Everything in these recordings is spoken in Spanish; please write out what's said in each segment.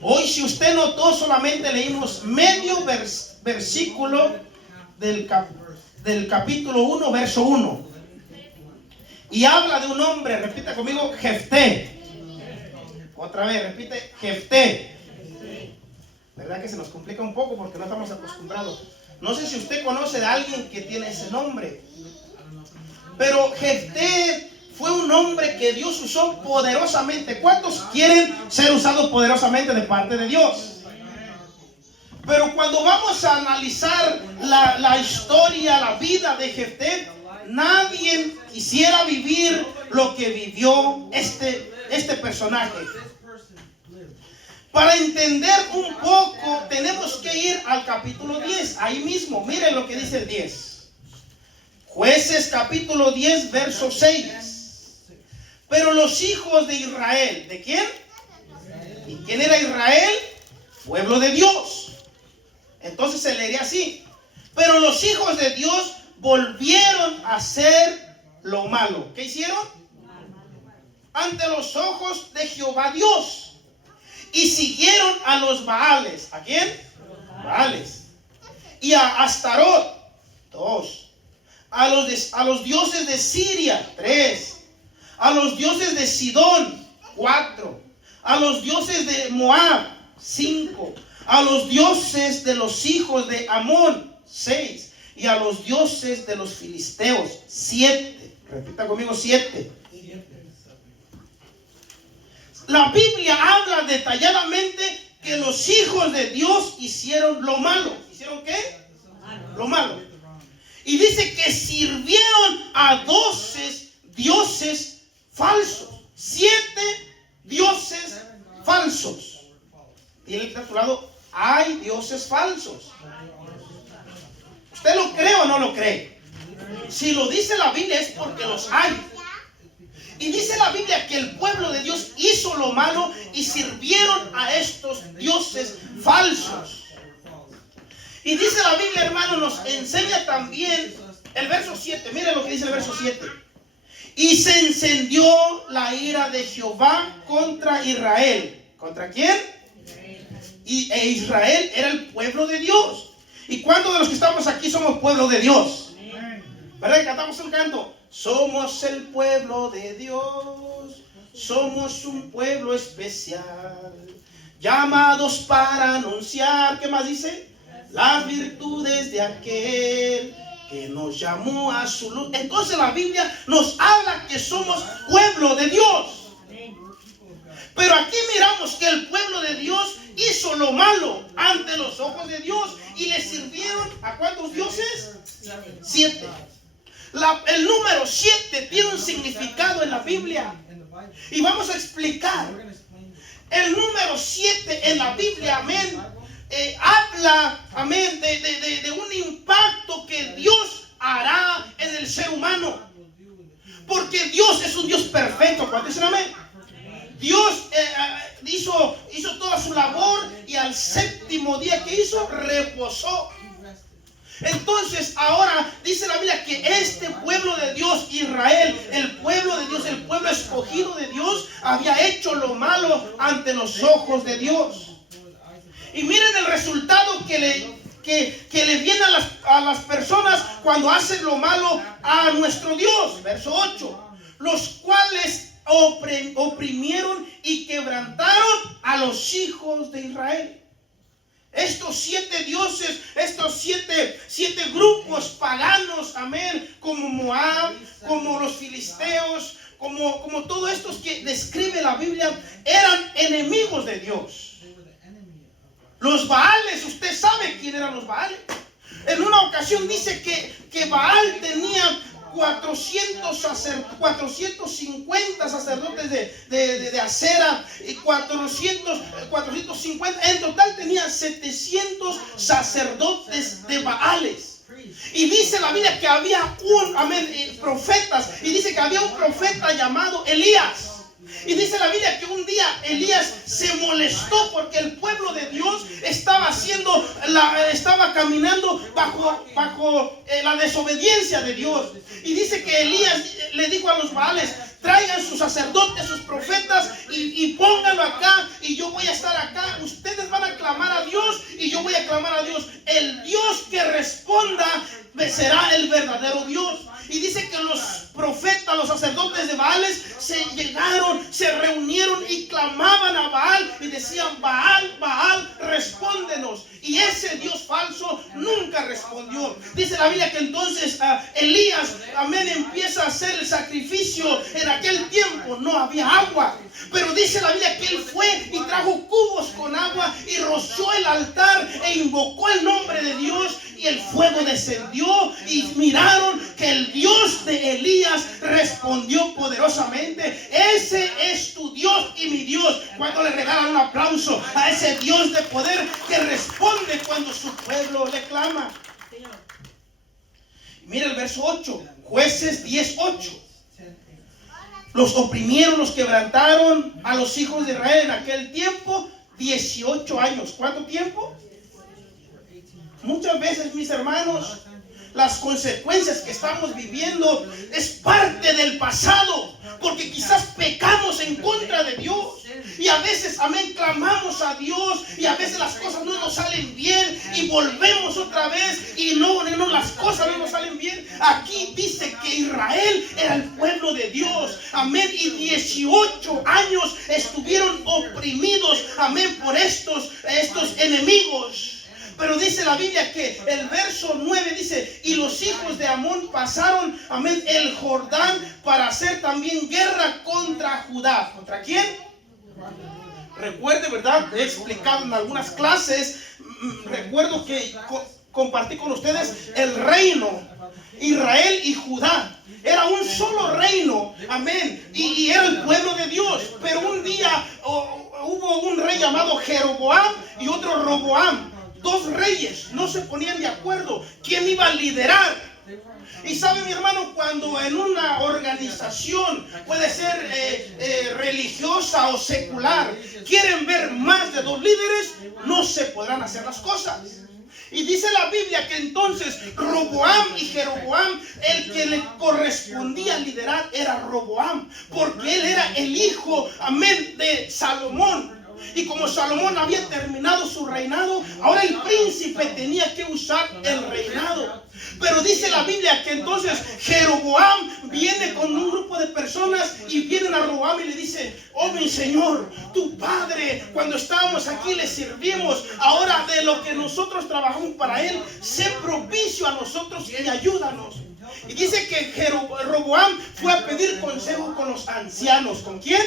Hoy, si usted notó, solamente leímos medio versículo del capítulo 1, verso 1. Y habla de un hombre, repita conmigo, Jefté. Otra vez, repite, Jefté. ¿Verdad que se nos complica un poco porque no estamos acostumbrados? No sé si usted conoce de alguien que tiene ese nombre. Pero Jefté fue un hombre que Dios usó poderosamente. ¿Cuántos quieren ser usados poderosamente de parte de Dios? Pero cuando vamos a analizar la historia, la vida de Jefté, nadie quisiera vivir lo que vivió este personaje. Para entender un poco, tenemos que ir al capítulo 10. Ahí mismo, miren lo que dice el 10. Jueces capítulo 10, verso 6. Pero los hijos de Israel, ¿de quién? ¿Y quién era Israel? Pueblo de Dios. Entonces se leería así. Pero los hijos de Dios volvieron a hacer lo malo. ¿Qué hicieron? Ante los ojos de Jehová Dios. Y siguieron a los Baales. ¿A quién? Baales. Y a Astarot. 2. A los dioses de Siria. 3. A los dioses de Sidón. 4. A los dioses de Moab. 5. A los dioses de los hijos de Amón. 6. Y a los dioses de los filisteos. 7. Repita conmigo, 7. La Biblia habla detalladamente que los hijos de Dios hicieron lo malo. ¿Hicieron qué? Lo malo. Y dice que sirvieron a 12 dioses falsos. 7 dioses falsos. Y él está a tu lado, hay dioses falsos. ¿Usted lo cree o no lo cree? Si lo dice la Biblia es porque los hay. Y dice la Biblia que el pueblo de Dios hizo lo malo y sirvieron a estos dioses falsos. Y dice la Biblia, hermano, nos enseña también el verso 7. Miren lo que dice el verso 7. Y se encendió la ira de Jehová contra Israel. ¿Contra quién? E Israel era el pueblo de Dios. ¿Y cuántos de los que estamos aquí somos pueblo de Dios? ¿Verdad que cantamos un canto? Somos el pueblo de Dios, somos un pueblo especial, llamados para anunciar, ¿qué más dice? Las virtudes de aquel que nos llamó a su luz. Entonces la Biblia nos habla que somos pueblo de Dios. Pero aquí miramos que el pueblo de Dios hizo lo malo ante los ojos de Dios y le sirvieron ¿a cuántos dioses? 7. El número 7 tiene un significado en la Biblia. Y vamos a explicar. El número 7 en la Biblia, amén, habla, amén, de un impacto que Dios hará en el ser humano. Porque Dios es un Dios perfecto. ¿Cuántos dicen amén? Dios hizo toda su labor y al séptimo día que hizo, reposó. Entonces ahora dice la Biblia que este pueblo de Dios, Israel, el pueblo de Dios, el pueblo escogido de Dios, había hecho lo malo ante los ojos de Dios. Y miren el resultado que le viene a las personas cuando hacen lo malo a nuestro Dios. Verso 8. Los cuales oprimieron y quebrantaron a los hijos de Israel. Estos 7 dioses, estos siete grupos paganos, amén, como Moab, como los filisteos, como todos estos que describe la Biblia, eran enemigos de Dios. Los Baales, usted sabe quién eran los Baales. En una ocasión dice que Baal tenía 450 sacerdotes de Acera y 450, en total tenía 700 sacerdotes de Baales. Y dice la Biblia que había profetas, y dice que había un profeta llamado Elías. Y dice la Biblia que un día Elías se molestó porque el pueblo de Dios estaba caminando bajo la desobediencia de Dios. Y dice que Elías le dijo a los Baales: traigan sus sacerdotes, sus profetas y pónganlo acá y yo voy a estar acá. Ustedes van a clamar a Dios y yo voy a clamar a Dios. El Dios que responda será el verdadero Dios. Y dice que los profetas, los sacerdotes de Baales se reunieron y clamaban a Baal y decían: Baal, Baal, respóndenos. Y ese Dios falso nunca respondió. Dice la Biblia que entonces Elías, amén, empieza a hacer el sacrificio. En aquel tiempo no había agua, pero dice la Biblia que él fue y trajo cubos con agua y roció el altar e invocó el nombre de Dios, y el fuego descendió y miraron que el Dios de Elías respondió poderosamente. Ese es tu Dios y mi Dios. Cuando le regalan un aplauso a ese Dios de poder que responde cuando su pueblo le clama. Mira el verso 8, Jueces 10:8. Los oprimieron, los quebrantaron a los hijos de Israel en aquel tiempo 18 años. ¿Cuánto tiempo? Muchas veces, mis hermanos, las consecuencias que estamos viviendo es parte del pasado, porque quizás pecamos en contra de Dios y a veces, amén, clamamos a Dios y a veces las cosas no nos salen bien y volvemos otra vez y no, las cosas no nos salen bien. Aquí dice que Israel era el pueblo de Dios, amén, y 18 años estuvieron oprimidos, amén, por estos enemigos. Pero dice la Biblia que el verso 9 dice: y los hijos de Amón pasaron, amén, el Jordán para hacer también guerra contra Judá. ¿Contra quién? Recuerde, ¿verdad? He explicado en algunas clases. Recuerdo que compartí con ustedes el reino, Israel y Judá. Era un solo reino, amén, y era el pueblo de Dios. Pero un día hubo un rey llamado Jeroboam y otro Roboam. Dos reyes no se ponían de acuerdo quién iba a liderar. Y sabe, mi hermano, cuando en una organización, puede ser religiosa o secular, quieren ver más de dos líderes, no se podrán hacer las cosas. Y dice la Biblia que entonces Roboam y Jeroboam, el que le correspondía liderar era Roboam, porque él era el hijo, amén, de Salomón. Y como Salomón había terminado su reinado, ahora el príncipe tenía que usar el reinado. Pero dice la Biblia que entonces Jeroboam viene con un grupo de personas y vienen a Roboam y le dice: oh mi señor, tu padre, cuando estábamos aquí le servimos, ahora de lo que nosotros trabajamos para él, sé propicio a nosotros y ayúdanos. Y dice que Roboam fue a pedir consejo con los ancianos. ¿Con quién?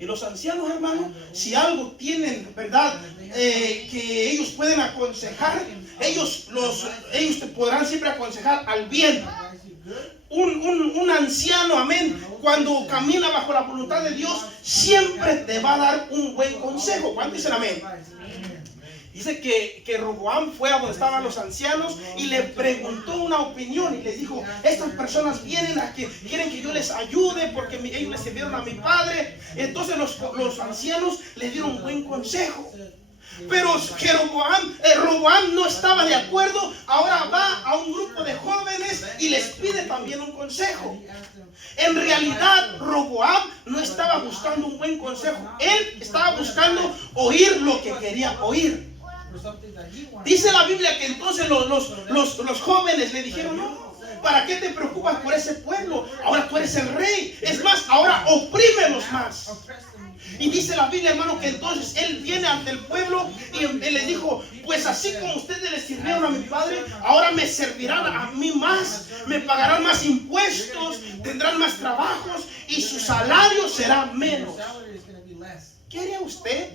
Y los ancianos, hermano, si algo tienen, ¿verdad? Que ellos pueden aconsejar, ellos te podrán siempre aconsejar al bien. Un anciano, amén, cuando camina bajo la voluntad de Dios, siempre te va a dar un buen consejo. ¿Cuántos dicen amén? Dice que Roboam fue a donde estaban los ancianos y le preguntó una opinión y les dijo: estas personas vienen a que quieren que yo les ayude porque ellos le sirvieron a mi padre. Entonces los ancianos le dieron un buen consejo. Pero Roboam no estaba de acuerdo. Ahora va a un grupo de jóvenes y les pide también un consejo. En realidad Roboam no estaba buscando un buen consejo. Él estaba buscando oír lo que quería oír. Dice la Biblia que entonces los jóvenes le dijeron: no, ¿para qué te preocupas por ese pueblo? Ahora tú eres el rey. Es más, ahora oprímelos más. Y dice la Biblia, hermano, que entonces él viene ante el pueblo y él le dijo: pues así como ustedes le sirvieron a mi padre, ahora me servirán a mí más, me pagarán más impuestos, tendrán más trabajos y su salario será menos. ¿Qué haría usted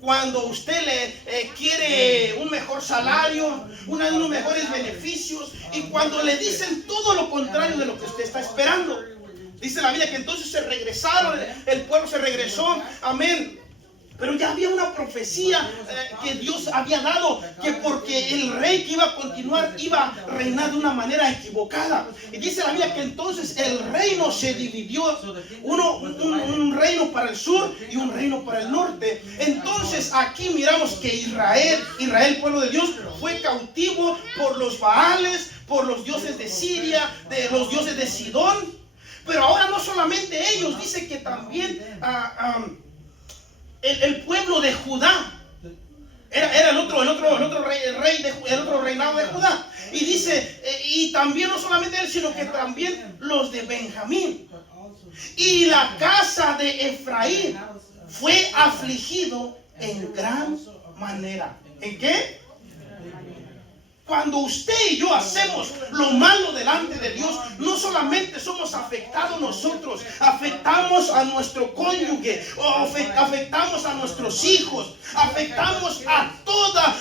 cuando usted le quiere un mejor salario, unos mejores beneficios, y cuando le dicen todo lo contrario de lo que usted está esperando? Dice la Biblia que entonces se regresaron, el pueblo se regresó, amén. Pero ya había una profecía que Dios había dado, que porque el rey que iba a continuar iba a reinar de una manera equivocada. Y dice la Biblia que entonces el reino se dividió, un reino para el sur y un reino para el norte. Entonces aquí miramos que Israel, pueblo de Dios, fue cautivo por los Baales, por los dioses de Siria, de los dioses de Sidón. Pero ahora no solamente ellos, dice que también el pueblo de Judá. Era el otro reinado de Judá. Y dice, y también no solamente él, sino que también los de Benjamín. Y la casa de Efraín fue afligido en gran manera. ¿En qué? Cuando usted y yo hacemos lo malo delante de Dios, no solamente somos afectados nosotros, afectamos a nuestro cónyuge, afectamos a nuestros hijos, afectamos a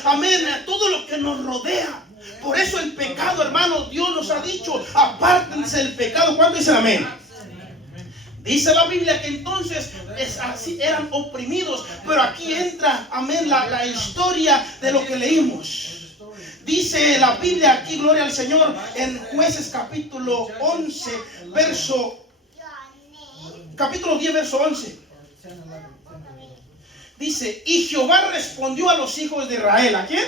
a todo lo que nos rodea. Por eso el pecado, hermano, Dios nos ha dicho, apártense del pecado. ¿Cuánto dicen amén? Dice la Biblia que entonces así eran oprimidos, pero aquí entra, amén, la historia de lo que leímos. Dice la Biblia aquí, gloria al Señor, en Jueces capítulo 11, capítulo 10, verso 11. Dice, y Jehová respondió a los hijos de Israel. ¿A quién?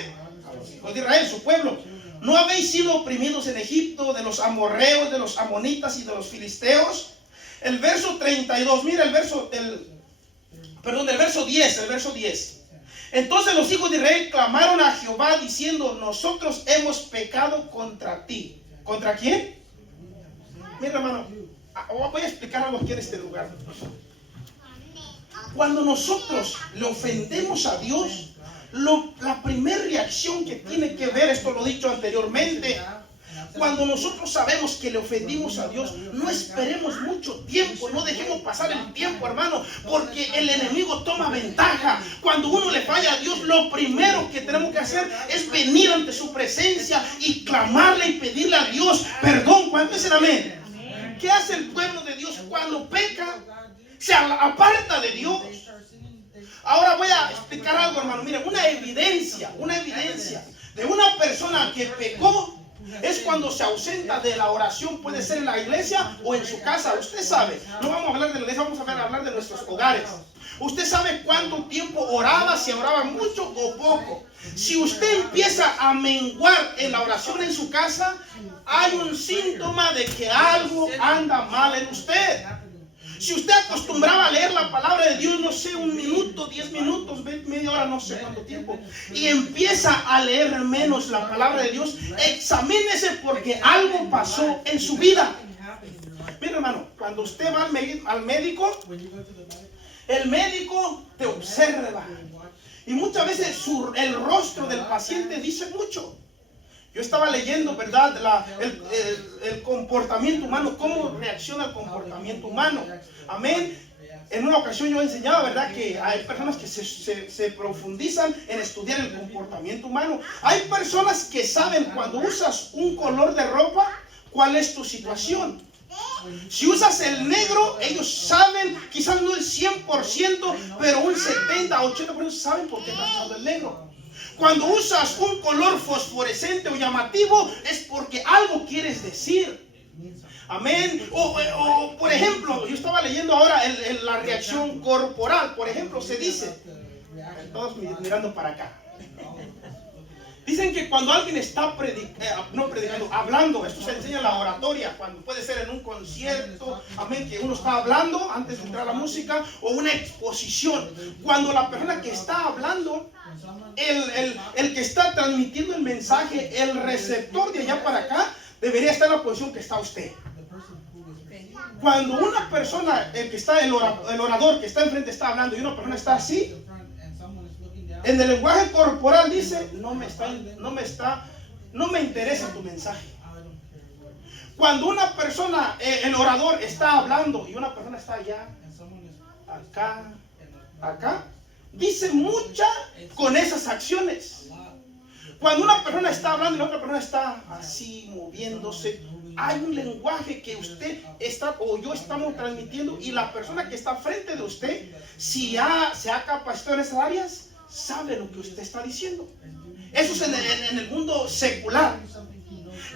A los hijos de Israel, su pueblo. ¿No habéis sido oprimidos en Egipto de los amorreos, de los amonitas y de los filisteos? El verso 32, mira el verso del verso 10. Entonces los hijos de Israel clamaron a Jehová diciendo, nosotros hemos pecado contra ti. ¿Contra quién? Mira, hermano, voy a explicar algo aquí en este lugar. Cuando nosotros le ofendemos a Dios, la primera reacción que tiene que ver, esto lo he dicho anteriormente, cuando nosotros sabemos que le ofendimos a Dios, no esperemos mucho tiempo, no dejemos pasar el tiempo, hermano, porque el enemigo toma ventaja. Cuando uno le falla a Dios, lo primero que tenemos que hacer es venir ante su presencia y clamarle y pedirle a Dios perdón. ¿Cuántos dicen amén? ¿Qué hace el pueblo de Dios cuando peca? Se aparta de Dios. Ahora voy a explicar algo, hermano. Mira, una evidencia de una persona que pecó es cuando se ausenta de la oración. Puede ser en la iglesia o en su casa. Usted sabe, no vamos a hablar de la iglesia, vamos a hablar de nuestros hogares. Usted sabe cuánto tiempo oraba, si oraba mucho o poco. Si usted empieza a menguar en la oración en su casa, hay un síntoma de que algo anda mal en usted. Si usted acostumbraba a leer la palabra de Dios, no sé, 1 minuto, 10 minutos, media hora, no sé cuánto tiempo, y empieza a leer menos la palabra de Dios, examínese porque algo pasó en su vida. Mira, hermano, cuando usted va al médico, el médico te observa. Y muchas veces el rostro del paciente dice mucho. Yo estaba leyendo, ¿verdad? El comportamiento humano, cómo reacciona el comportamiento humano. Amén. En una ocasión yo enseñaba, ¿verdad?, que hay personas que se profundizan en estudiar el comportamiento humano. Hay personas que saben cuando usas un color de ropa, cuál es tu situación. Si usas el negro, ellos saben, quizás no el 100%, pero un 70, 80% saben por qué estás usando el negro. Cuando usas un color fosforescente o llamativo, es porque algo quieres decir. Amén. O por ejemplo, yo estaba leyendo ahora la reacción corporal. Por ejemplo, se dice, todos mirando para acá. Dicen que cuando alguien está hablando, esto se enseña en la oratoria, cuando puede ser en un concierto, amén, que uno está hablando antes de entrar a la música, o una exposición. Cuando la persona que está hablando, el que está transmitiendo el mensaje, el receptor de allá para acá, debería estar en la posición que está usted. Cuando una persona, el orador que está enfrente está hablando y una persona está así, en el lenguaje corporal dice, no me interesa tu mensaje. Cuando una persona, el orador está hablando y una persona está allá, acá, dice mucha con esas acciones. Cuando una persona está hablando y la otra persona está así moviéndose, hay un lenguaje que usted o yo estamos transmitiendo, y la persona que está frente de usted, si se ha capacitado en esas áreas, sabe lo que usted está diciendo. Eso es en el mundo secular.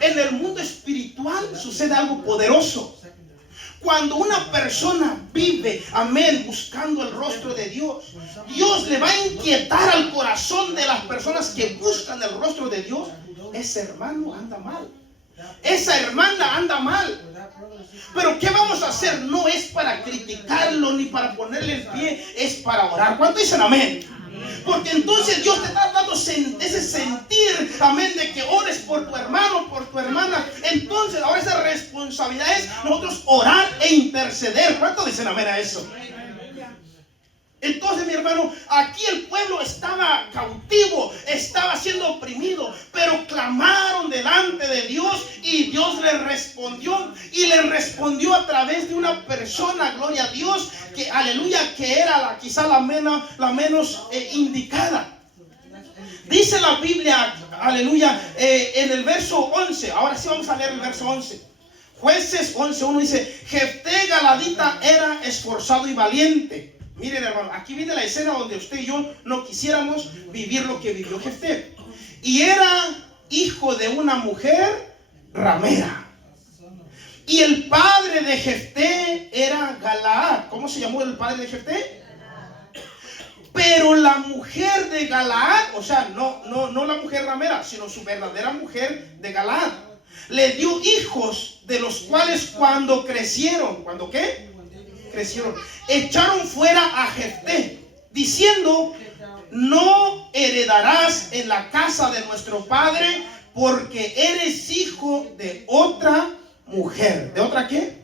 En el mundo espiritual sucede algo poderoso. Cuando una persona vive, amén, buscando el rostro de Dios, Dios le va a inquietar al corazón de las personas que buscan el rostro de Dios. Ese hermano anda mal. Esa hermana anda mal. Pero ¿qué vamos a hacer? No es para criticarlo ni para ponerle el pie, es para orar. ¿Cuánto dicen amén? Porque entonces Dios te está dando ese sentir, amén, de que ores por tu hermano, por tu hermana. Entonces ahora esa responsabilidad es nosotros orar e interceder. ¿Cuánto dicen amén a eso? Entonces, mi hermano, aquí el pueblo estaba cautivo, estaba siendo oprimido, pero clamaron delante de Dios y Dios les respondió, y les respondió a través de una persona, gloria a Dios, que aleluya, que era quizá la menos indicada. Dice la Biblia, aleluya, en el verso 11, ahora sí vamos a leer el verso 11. Jueces 11:1 dice: Jefté Galadita era esforzado y valiente. Miren, hermano, aquí viene la escena donde usted y yo no quisiéramos vivir lo que vivió Jefté. Y era hijo de una mujer ramera. Y el padre de Jefté era Galaad. ¿Cómo se llamó el padre de Jefté? Pero la mujer de Galaad, o sea, no la mujer ramera, sino su verdadera mujer de Galaad, le dio hijos, de los cuales cuando crecieron, ¿cuándo qué? Crecieron, echaron fuera a Jefté, diciendo: no heredarás en la casa de nuestro padre, porque eres hijo de otra mujer. ¿De otra qué?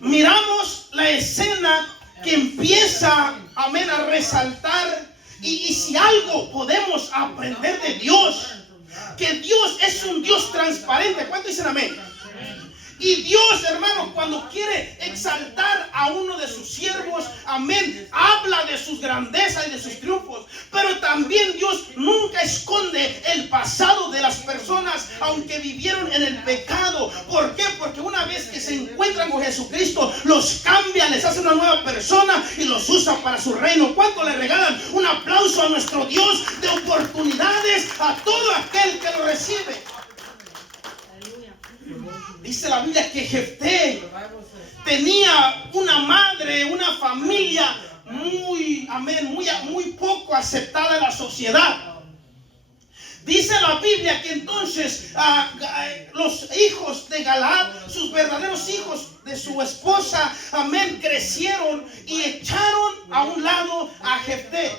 Miramos la escena que empieza, amén, a resaltar. Y si algo podemos aprender de Dios, que Dios es un Dios transparente. ¿Cuánto dicen amén? Y Dios, hermano, cuando quiere exaltar a uno de sus siervos, amén, habla de sus grandezas y de sus triunfos. Pero también Dios nunca esconde el pasado de las personas, aunque vivieron en el pecado. ¿Por qué? Porque una vez que se encuentran con Jesucristo, los cambia, les hace una nueva persona y los usa para su reino. ¿Cuánto le regalan un aplauso a nuestro Dios de oportunidades a todo aquel que lo recibe? Dice la Biblia que Jefté tenía una madre, una familia muy poco aceptada en la sociedad. Dice la Biblia que entonces los hijos de Galaad, sus verdaderos hijos de su esposa, amén, crecieron y echaron a un lado a Jefté.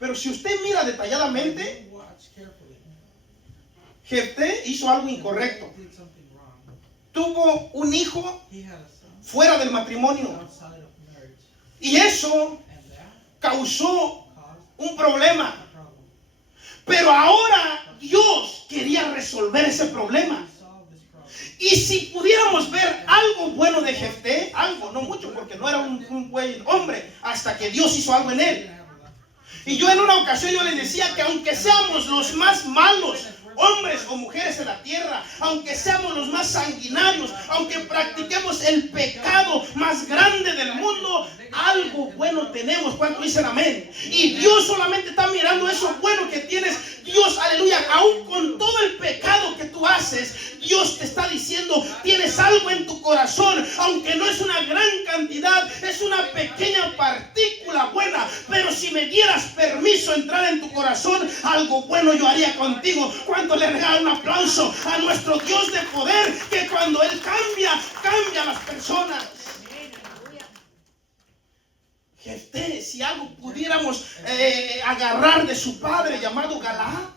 Pero si usted mira detalladamente, Jefté hizo algo incorrecto. Tuvo un hijo fuera del matrimonio, y eso causó un problema. Pero ahora Dios quería resolver ese problema. Y si pudiéramos ver algo bueno de Jefté, algo, no mucho, porque no era un buen hombre, hasta que Dios hizo algo en él. Y yo en una ocasión yo les decía que aunque seamos los más malos hombres o mujeres en la tierra, aunque seamos los más sanguinarios, aunque practiquemos el pecado más grande del mundo, algo bueno tenemos. ¿Cuánto dicen amén? Y Dios solamente está mirando eso bueno que tienes. Dios, aleluya, aún con todo el pecado que tú haces, Dios te está diciendo: tienes algo en tu corazón, aunque no es una gran cantidad, es una pequeña partícula buena, pero si me dieras permiso entrar en tu corazón, algo bueno yo haría contigo. ¿Cuánto le regalan un aplauso a nuestro Dios de poder, que cuando Él cambia a las personas? Jefté, si algo pudiéramos agarrar de su padre llamado Galaad,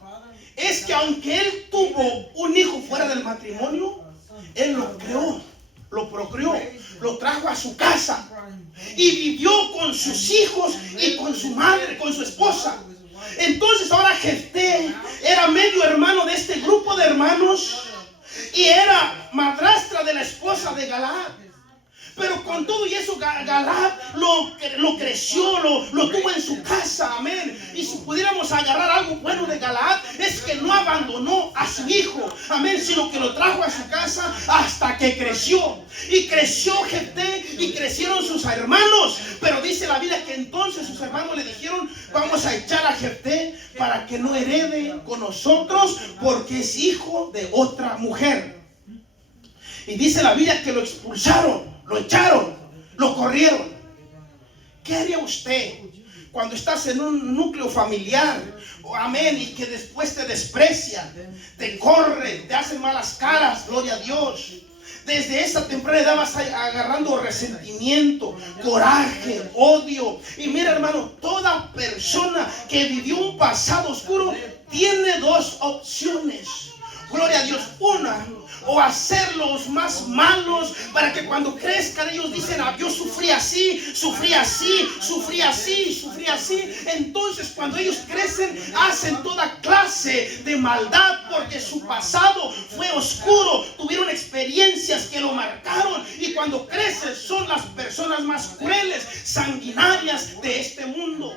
es que aunque él tuvo un hijo fuera del matrimonio, él lo creó, lo procreó, lo trajo a su casa y vivió con sus hijos y con su madre, con su esposa. Entonces ahora Jefté era medio hermano de este grupo de hermanos y era madrastra de la esposa de Galaad. Pero con todo y eso, Galaad lo creció, lo tuvo en su casa, amén. Y si pudiéramos agarrar algo bueno de Galaad, es que no abandonó a su hijo, amén, sino que lo trajo a su casa hasta que creció. Y creció Jefté y crecieron sus hermanos. Pero dice la Biblia que entonces sus hermanos le dijeron: vamos a echar a Jefté para que no herede con nosotros, porque es hijo de otra mujer. Y dice la Biblia que lo expulsaron, lo echaron, lo corrieron. ¿Qué haría usted cuando estás en un núcleo familiar, amén, y que después te desprecian, te corren, te hacen malas caras, gloria a Dios. Desde esa temprana edad vas agarrando resentimiento, coraje, odio. Y mira, hermano, toda persona que vivió un pasado oscuro tiene dos opciones. Gloria a Dios. Una, o hacerlos más malos para que cuando crezcan ellos dicen, yo sufrí así, sufrí así, sufrí así, sufrí así. Entonces cuando ellos crecen hacen toda clase de maldad porque su pasado fue oscuro, tuvieron experiencias que lo marcaron, y cuando crecen son las personas más crueles, sanguinarias de este mundo.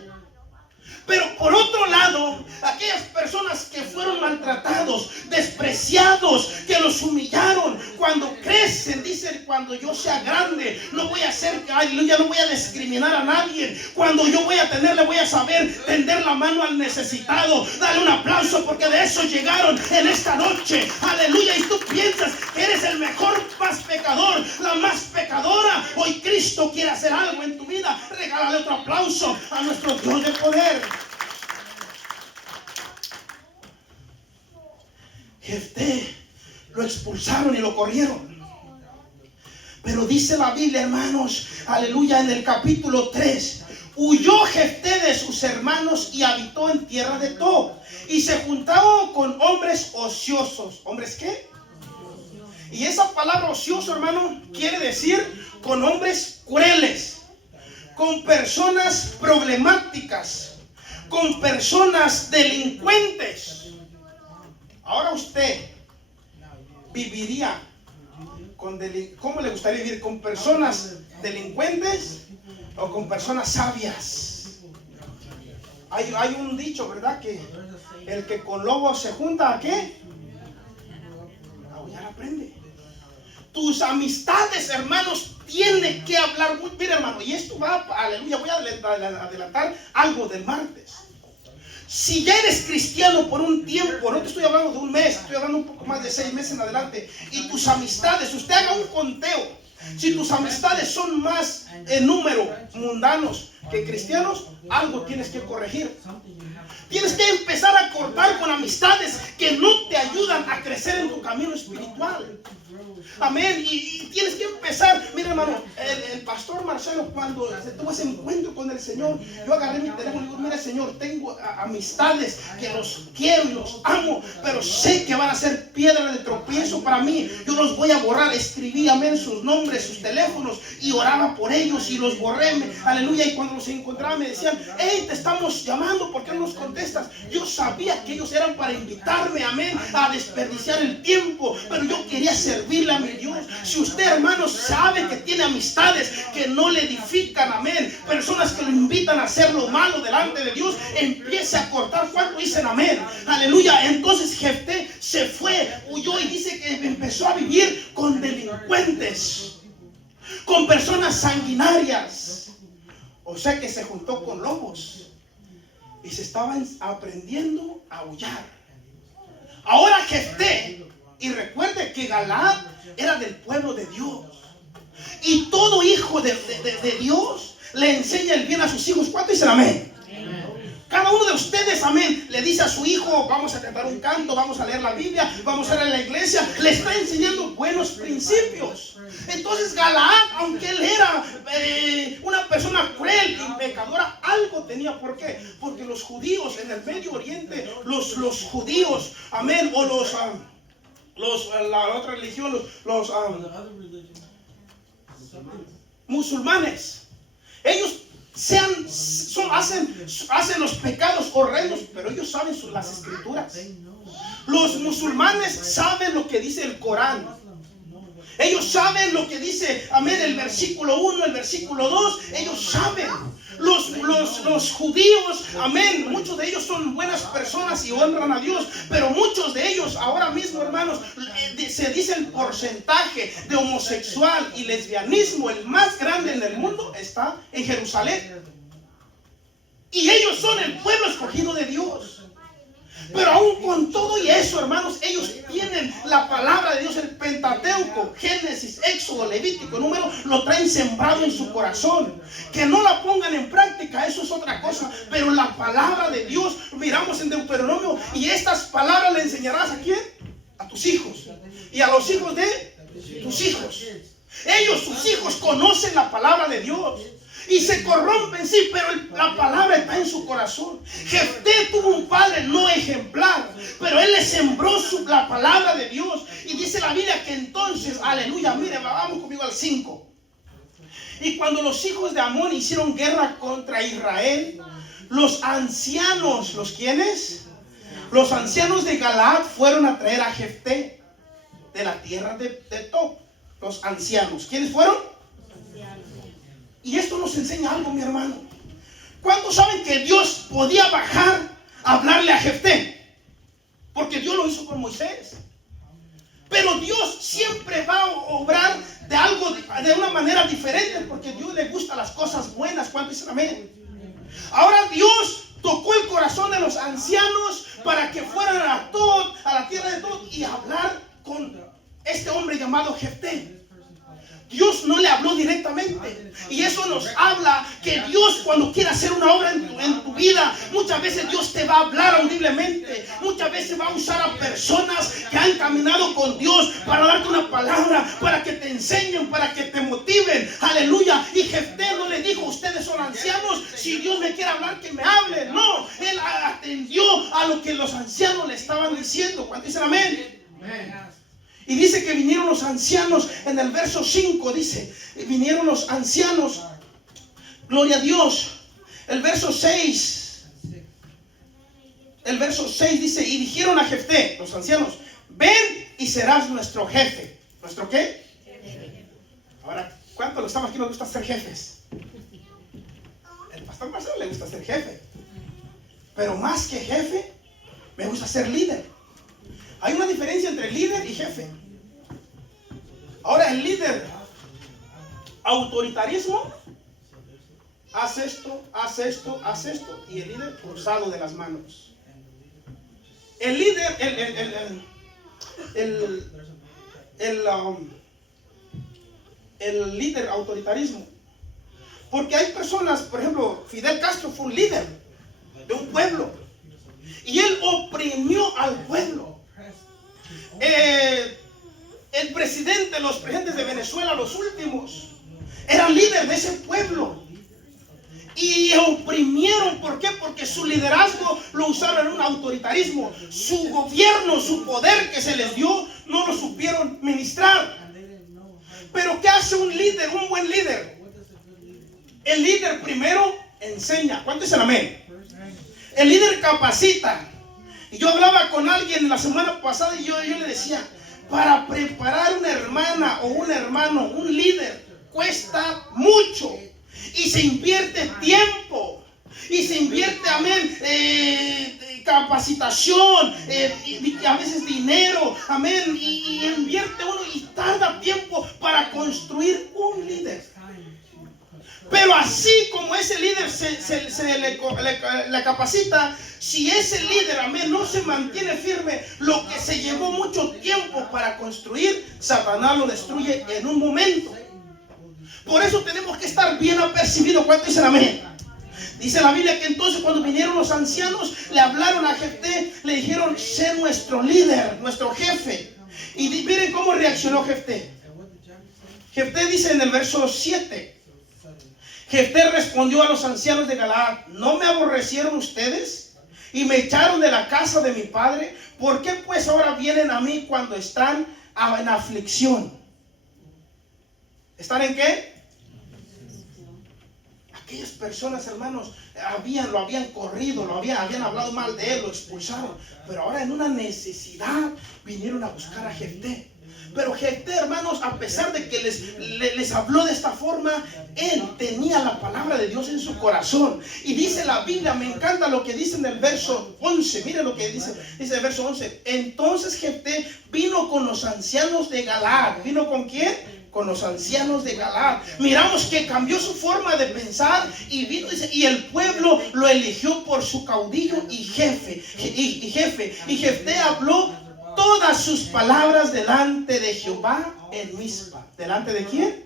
Pero por otro lado, aquellas personas que fueron maltratados, despreciados, que los humillaron, cuando crecen, dicen, cuando yo sea grande, no voy a hacer, aleluya, no voy a discriminar a nadie. Cuando yo voy a tener, le voy a saber tender la mano al necesitado. Dale un aplauso porque de eso llegaron en esta noche. Aleluya. Y tú piensas que eres el mejor, más pecador, la más pecadora. Hoy Cristo quiere hacer algo en tu vida. Regálale otro aplauso a nuestro Dios de poder. Jefté lo expulsaron y lo corrieron. Pero dice la Biblia, hermanos, aleluya, en el capítulo 3, huyó Jefté de sus hermanos y habitó en tierra de Tob, y se juntaba con hombres ociosos. ¿Hombres qué? Y esa palabra ocioso, hermano, quiere decir con hombres crueles, con personas problemáticas, con personas delincuentes. Ahora usted viviría ¿cómo le gustaría vivir? ¿Con personas delincuentes o con personas sabias? Hay un dicho, ¿verdad? Que el que con lobos se junta, ¿a qué? A aullar aprende. Tus amistades, hermanos, tienen que hablar muy bien, hermano. Y esto va, aleluya, voy a adelantar algo del martes. Si ya eres cristiano por un tiempo, no te estoy hablando de un mes, estoy hablando un poco más de 6 meses en adelante, y tus amistades, usted haga un conteo, si tus amistades son más en número mundanos que cristianos, algo tienes que corregir. Tienes que empezar a cortar con amistades que no te ayudan a crecer en tu camino espiritual. Amén. Y tienes que empezar. Mira, hermano, el pastor Marcelo, cuando tuvo ese encuentro con el Señor, yo agarré mi teléfono y digo, mira, Señor, tengo amistades que los quiero y los amo, pero sé que van a ser piedra de tropiezo para mí. Yo los voy a borrar. Escribí, amén, sus nombres, sus teléfonos, y oraba por ellos y los borré. Aleluya. Y cuando los encontraba me decían, hey, te estamos llamando, ¿por qué no nos contestas? Yo sabía que ellos eran para invitarme, amén, a desperdiciar el tiempo, pero yo quería servirle a mi Dios. Si usted, hermano, sabe que tiene amistades que no le edifican, amén, personas que lo invitan a hacer lo malo delante de Dios, empiece a cortar. ¿Cuánto dicen amén? Aleluya. Entonces Jefté se fue, huyó, y dice que empezó a vivir con delincuentes, con personas sanguinarias. O sea que se juntó con lobos y se estaban aprendiendo a aullar. Ahora Jefté, y recuerde que Galaad era del pueblo de Dios, y todo hijo de Dios le enseña el bien a sus hijos. ¿Cuánto dicen amén? Cada uno de ustedes, amén, le dice a su hijo, vamos a cantar un canto, vamos a leer la Biblia, vamos a ir a la iglesia. Le está enseñando buenos principios. Entonces Galaad, aunque él era una persona cruel y pecadora, algo tenía. ¿Por qué? Porque los judíos en el Medio Oriente, los judíos, amén, o la otra religión, los musulmanes, ellos hacen los pecados horrendos, pero ellos saben las escrituras. Los musulmanes saben lo que dice el Corán. Ellos saben lo que dice, amén, el versículo 1, el versículo 2. Ellos saben. Los judíos, amén, muchos de ellos son buenas personas y honran a Dios, pero muchos de ellos ahora mismo, hermanos, se dice el porcentaje de homosexual y lesbianismo, el más grande en el mundo, está en Jerusalén. Y ellos son el pueblo escogido de Dios. Pero aún con todo y eso, hermanos, ellos tienen la palabra de Dios, el Pentateuco, Génesis, Éxodo, Levítico, Número, lo traen sembrado en su corazón. Que no la pongan en práctica, eso es otra cosa. Pero la palabra de Dios, miramos en Deuteronomio, y estas palabras le enseñarás ¿a quién? A tus hijos. Y a los hijos de tus hijos. Ellos, sus hijos, conocen la palabra de Dios. Y se corrompen, sí, pero la palabra está en su corazón. Jefté tuvo un padre no ejemplar, pero él le sembró la palabra de Dios. Y dice la Biblia que entonces, aleluya, mire, vamos conmigo al 5. Y cuando los hijos de Amón hicieron guerra contra Israel, los ancianos, ¿los quiénes? Los ancianos de Galaad fueron a traer a Jefté de la tierra de Tob. Los ancianos, ¿quiénes fueron? Y esto nos enseña algo, mi hermano. ¿Cuántos saben que Dios podía bajar a hablarle a Jefté? Porque Dios lo hizo con Moisés. Pero Dios siempre va a obrar de una manera diferente, porque a Dios le gustan las cosas buenas. ¿Cuántos dicen amén? Ahora Dios tocó el corazón de los ancianos para que fueran a la tierra de Tob y hablar con este hombre llamado Jefté. Dios no le habló directamente. Y eso nos habla que Dios, cuando quiere hacer una obra en tu vida, muchas veces Dios te va a hablar audiblemente. Muchas veces va a usar a personas que han caminado con Dios para darte una palabra, para que te enseñen, para que te motiven. Aleluya. Y Jefté no le dijo: ustedes son ancianos, si Dios me quiere hablar, que me hable. No, él atendió a lo que los ancianos le estaban diciendo. ¿Cuántos dicen amén? Amén. Y dice que vinieron los ancianos, en el verso 5 dice, vinieron los ancianos, gloria a Dios. El verso 6 dice, y dijeron a Jefté, los ancianos: ven y serás nuestro jefe. ¿Nuestro qué? Ahora, ¿cuántos lo estamos aquí nos gusta ser jefes? El pastor Marcelo le gusta ser jefe, pero más que jefe, me gusta ser líder. Hay una diferencia entre líder y jefe. Ahora, el líder, autoritarismo, haz esto, haz esto, haz esto, y el líder cruzado de las manos. El líder, el líder autoritarismo. Porque hay personas, por ejemplo, Fidel Castro fue un líder de un pueblo, y él oprimió al pueblo. El presidente, los presidentes de Venezuela, los últimos, eran líderes de ese pueblo y oprimieron. ¿Por qué? Porque su liderazgo lo usaron en un autoritarismo. Su gobierno, su poder que se les dio, no lo supieron ministrar. Pero ¿qué hace un líder, un buen líder? El líder primero enseña. ¿Cuántos dicen amén? El líder capacita. Y yo hablaba con alguien la semana pasada y yo le decía, para preparar una hermana o un hermano, un líder, cuesta mucho. Y se invierte tiempo. Y se invierte, amén, capacitación, y a veces dinero, amén. Y invierte uno y tarda tiempo para construir un líder. Pero así como ese líder se le capacita, si ese líder, amén, no se mantiene firme, lo que se llevó mucho tiempo para construir, Satanás lo destruye en un momento. Por eso tenemos que estar bien apercibidos. ¿Cuánto dicen amén? Dice la Biblia que entonces cuando vinieron los ancianos, le hablaron a Jefté, le dijeron: sé nuestro líder, nuestro jefe. Y miren cómo reaccionó Jefté. Jefté dice en el verso 7. Jefté respondió a los ancianos de Galaad: ¿no me aborrecieron ustedes y me echaron de la casa de mi padre? ¿Por qué pues ahora vienen a mí cuando están en aflicción? ¿Están en qué? Aquellas personas, hermanos, lo habían corrido, habían hablado mal de él, lo expulsaron. Pero ahora en una necesidad vinieron a buscar a Jefté. Pero Jefté, hermanos, a pesar de que les habló de esta forma, él tenía la palabra de Dios en su corazón. Y dice la Biblia, me encanta lo que dice en el verso 11. Mire lo que dice el verso 11. Entonces Jefté vino con los ancianos de Galaad. ¿Vino con quién? con los ancianos de Galaad. Miramos que cambió su forma de pensar y vino, y el pueblo lo eligió por su caudillo y jefe. Y Jefté habló todas sus palabras delante de Jehová en Mizpa. ¿Delante de quién?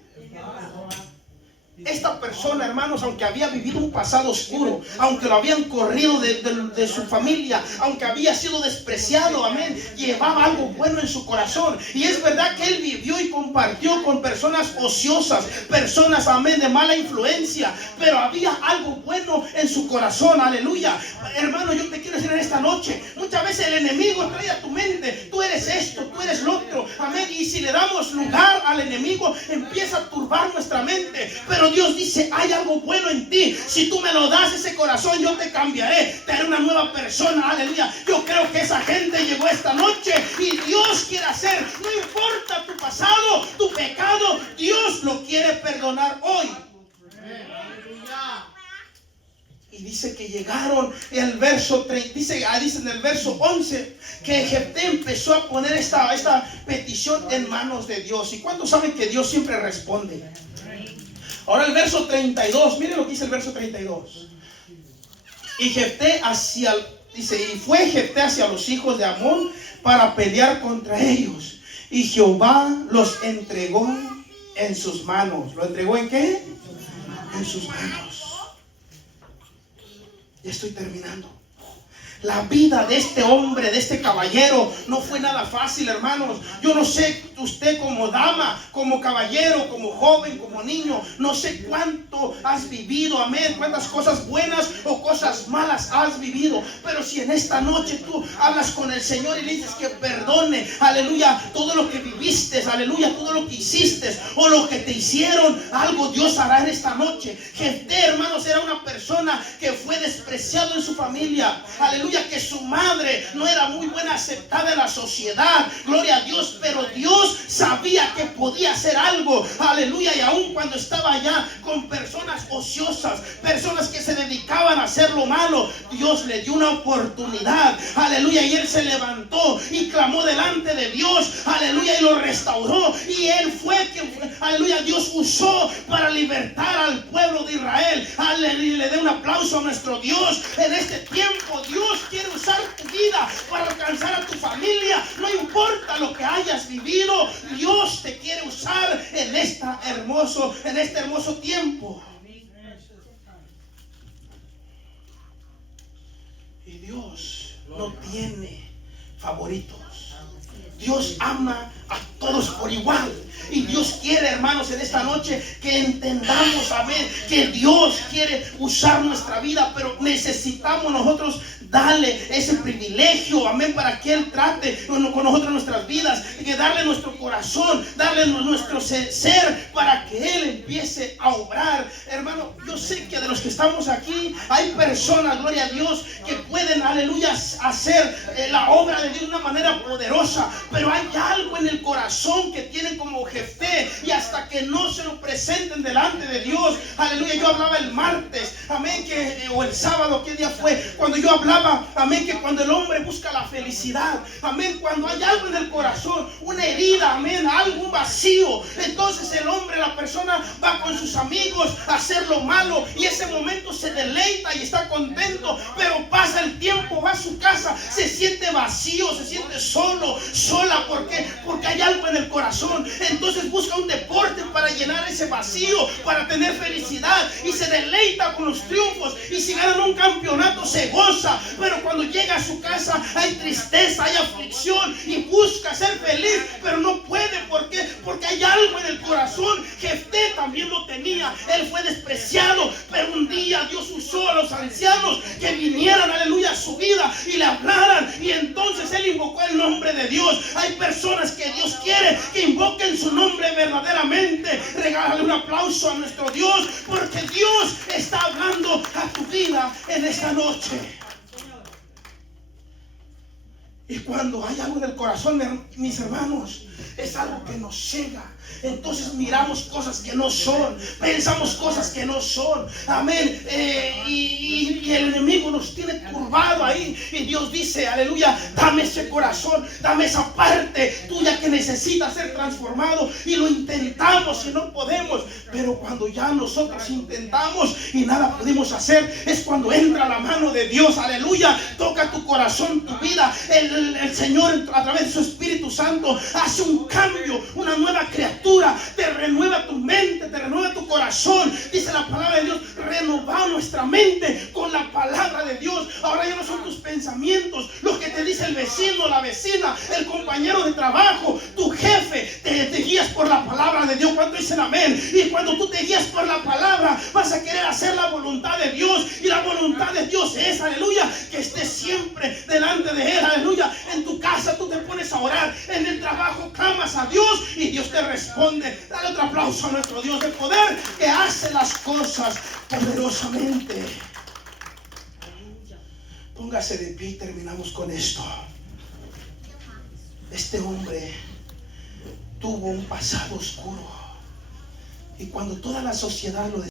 Esta persona, hermanos, aunque había vivido un pasado oscuro, aunque lo habían corrido de su familia, aunque había sido despreciado, amén, llevaba algo bueno en su corazón. Y es verdad que él vivió y compartió con personas ociosas, personas, amén, de mala influencia, pero había algo bueno en su corazón, aleluya. Hermano, yo te quiero decir en esta noche, muchas veces el enemigo trae a tu mente, tú eres esto, tú eres lo otro, amén, y si le damos lugar al enemigo, empieza a turbar nuestra mente. Pero Dios dice, hay algo bueno en ti. Si tú me lo das, ese corazón, yo te cambiaré, te haré una nueva persona, aleluya. Yo creo que esa gente llegó esta noche y Dios quiere hacer, no importa tu pasado, tu pecado, Dios lo quiere perdonar hoy. Y dice que llegaron, el verso 30, dice en el verso 11 que Jefté empezó a poner esta petición en manos de Dios. ¿Y cuántos saben que Dios siempre responde? Ahora el verso 32, miren lo que dice el verso 32. Y fue Jefté hacia los hijos de Amón para pelear contra ellos. Y Jehová los entregó en sus manos. ¿Lo entregó en qué? En sus manos. Ya estoy terminando. La vida de este hombre, de este caballero, no fue nada fácil, hermanos. Yo no sé usted como dama, como caballero, como joven, como niño, no sé cuánto has vivido, amén, cuántas cosas buenas o cosas malas has vivido. Pero si en esta noche tú hablas con el Señor y le dices que perdone, aleluya, todo lo que viviste, aleluya, todo lo que hiciste o lo que te hicieron, algo Dios hará en esta noche. Jefté, hermanos, era una persona que fue despreciado en su familia, aleluya, que su madre no era muy buena aceptada en la sociedad, gloria a Dios, pero Dios sabía que podía hacer algo, aleluya. Y aún cuando estaba allá con personas ociosas, personas que se dedicaban a hacer lo malo, Dios le dio una oportunidad, aleluya, y él se levantó y clamó delante de Dios, aleluya, y lo restauró. Y él fue quien, aleluya, Dios usó para libertar al pueblo de Israel, aleluya. Le dé un aplauso a nuestro Dios. En este tiempo Dios quiere usar tu vida para alcanzar a tu familia. No importa lo que hayas vivido, Dios te quiere usar en este hermoso tiempo. Y Dios no tiene favoritos. Dios ama a todos por igual. Y Dios quiere, hermanos, en esta noche que entendamos, amén, que Dios quiere usar nuestra vida, pero necesitamos nosotros darle ese privilegio, amén, para que Él trate con nosotros nuestras vidas, y que darle nuestro corazón, darle nuestro ser, para que Él empiece a obrar. Hermano, yo sé que de los que estamos aquí hay personas, gloria a Dios, que pueden, aleluya, hacer la obra de Dios de una manera poderosa, pero hay algo en el corazón que tienen como Jefté, y hasta que no se lo presenten delante de Dios, aleluya. Yo hablaba el martes, amén, o el sábado, ¿qué día fue? Cuando yo hablaba, amén, que cuando el hombre busca la felicidad, amén, cuando hay algo en el corazón, una herida, amén, algún vacío, entonces el hombre, la persona va con sus amigos a hacer lo malo, y ese momento se deleita y está contento, pero pasa el tiempo, va a su casa, se siente vacío, se siente solo, sola. ¿Por qué? Porque hay algo en el corazón. Entonces busca un deporte para llenar ese vacío, para tener felicidad, y se deleita con los triunfos, y si ganan un campeonato se goza, pero cuando llega a su casa hay tristeza, hay aflicción, y busca ser feliz, pero no puede. ¿Por qué? Porque hay algo en el corazón. Jefté también lo tenía. Él fue despreciado, pero un día Dios usó a los ancianos que vinieran, aleluya, a su vida y le hablaran, y entonces él invocó el nombre de Dios. Hay personas que Dios quiere que invoquen su nombre verdaderamente. Regálale un aplauso a nuestro Dios, porque Dios está hablando a tu vida en esta noche. Y cuando hay algo en el corazón, mis hermanos, es algo que nos cega. Entonces miramos cosas que no son, pensamos cosas que no son. Amén. Y el enemigo nos tiene turbado ahí. Y Dios dice, aleluya, dame ese corazón, dame esa parte tuya que necesita ser transformado. Y lo intentamos y no podemos. Pero cuando ya nosotros intentamos y nada podemos hacer, es cuando entra la mano de Dios. Aleluya, toca tu corazón, tu vida. El Señor a través de su Espíritu Santo hace un cambio, una nueva criatura, te renueva tu mente, te renueva tu corazón. Dice la palabra de Dios, renovar nuestra mente con la palabra de Dios. Ahora ya no son tus pensamientos, lo que te dice el vecino, la vecina, el compañero de trabajo, tu jefe. Te guías por la palabra de Dios. ¿Cuánto dicen amén? Y cuando tú te guías por la palabra, vas a querer hacer la voluntad de Dios. Y la voluntad de Dios es, aleluya, que estés siempre delante de Él. Aleluya. En tu casa tú te pones a orar, en el trabajo clamas a Dios y Dios te responde. Dale otro aplauso a nuestro Dios de poder, que hace las cosas poderosamente. Póngase de pie y terminamos con esto. Este hombre tuvo un pasado oscuro, y cuando toda la sociedad lo